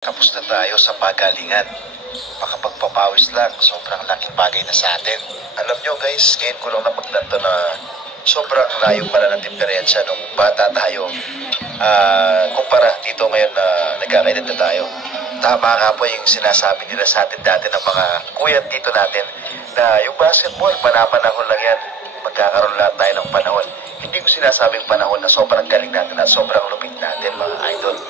Tapos na tayo sa pagalingan. Makapagpapawis lang, sobrang laking bagay na sa atin. Alam nyo guys, ngayon ko lang napagtanto na sobrang layo pala ng diferensya nung bata tayo. Kumpara dito ngayon na nagkakaedad na tayo. Tama nga po yung sinasabi nila sa atin dati ng mga kuya dito natin na yung basketball, panapanahon lang yan. Magkakaroon lahat tayo ng panahon. Hindi ko sinasabing panahon na sobrang galing natin at sobrang lupit natin mga idol.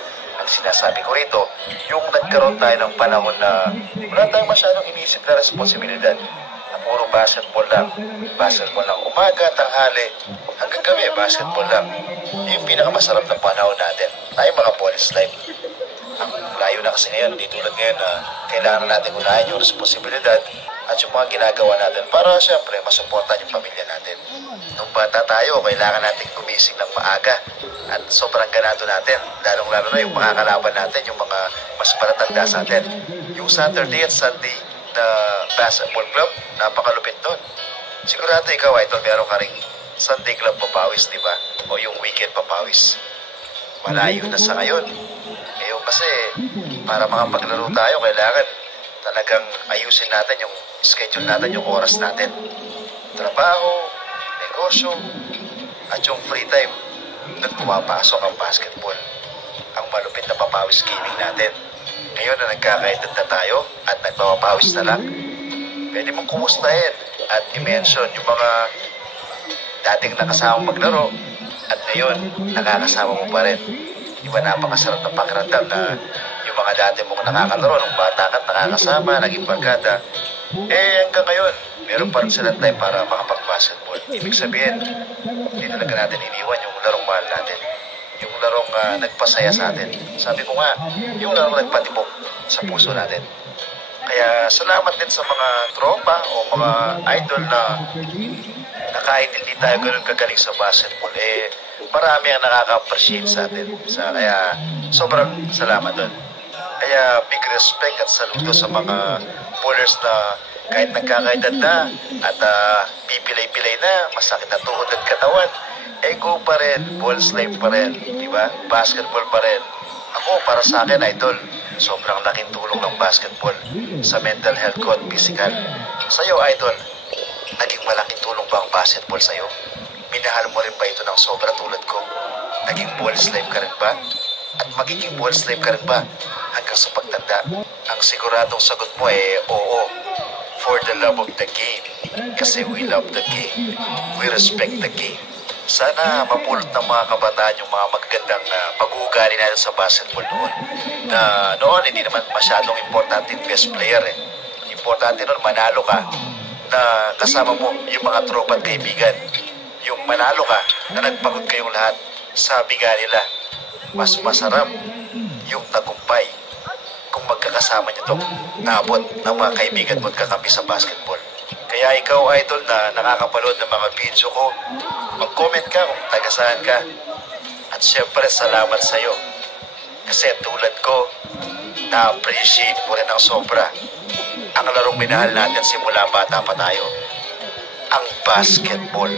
Ang sinasabi ko rito, yung nagkaroon tayo ng panahon na wala tayong masyadong inisip na responsibilidad. Na puro basketball lang. Basketball lang umaga, tanghali, hanggang gabi, basketball lang. Yung pinakamasarap na panahon natin. Tayo mga boys life. Ang layo na kasi ngayon, di tulad ngayon na kailangan natin unahin yung responsibilidad at yung mga ginagawa natin para syempre masuportan yung pamilya natin. Nung bata tayo, kailangan natin gumising ng maaga at sobrang ganado natin. Lalong-lalo na yung mga kalaban natin, yung mga mas matatanda sa atin. Yung Saturday at Sunday na basketball club, napakalupit doon. Sigurado ikaw, idol, meron ka ring Sunday club papawis, di ba? O yung weekend papawis. Malayo na sa ngayon. Ngayon kasi, para makapaglaro tayo, kailangan talagang ayusin natin yung schedule natin, yung oras natin. Trabaho, negosyo, at yung free time. Doon pumapasok ang basketball. Ang malupit na papawis gaming natin. Ngayon na nagkakaedad na tayo at nagpapawis na lang, pwede mong kumustahin at i-mention yung mga dating nakasama maglaro at ngayon nakakasama mo pa rin. Diba napakasarap na pakiramdam na yung mga dati mong nakakalaro nung bata ka at nakakasama, naging barkada. Hanggang ngayon, meron pa rin silang time para makapag-basketball. Ibig sabihin, hindi talaga natin iniwan yung larong mahal natin. Yung larong nagpasaya sa atin. Sabi ko nga, yung larong nagpatibok sa puso natin. Kaya salamat din sa mga tropa o mga idol na kahit hindi tayo ganun kagaling sa basketball, marami ang nakaka-appreciate sa atin. Kaya sobrang salamat doon. Kaya big respect at saludo sa mga bowlers na kahit nagkakaedad na at pipilay-pilay na, masakit na tuhod at katawan, go pa rin, ball slave pa rin, di ba? Basketball pa rin. Ako, para sa akin, idol, sobrang laking tulong ng basketball sa mental health ko at physical. Sa'yo, idol, naging malaking tulong ba ang basketball sa'yo? Minahal mo rin ba ito ng sobra tulad ko? Naging ball slave ka rin ba? At magiging ball slave ka rin ba hanggang sa pagtanda? Ang siguradong sagot mo oo. For the love of the game. Kasi we love the game. We respect the game. Sana mapulot ng mga kabataan yung mga magagandang pag-uugali natin sa basketball noon. Na noon, hindi naman masyadong importante yung best player. Importante noon, manalo ka na kasama mo yung mga tropa at kaibigan. Yung manalo ka na nagpagod kayong lahat. Sabi nga nila, mas masarap yung tagumpay kung magkakasama nyo itong naabot ng mga kaibigan mo at kakampi sa basketball. Kaya ikaw, idol, na nakakapanood ng mga video ko, mag-comment ka kung taga-saan ka. At syempre, salamat sa'yo. Kasi tulad ko, na-appreciate mo rin ng sobra ang larong minahal natin simula bata pa tayo. Ang basketball.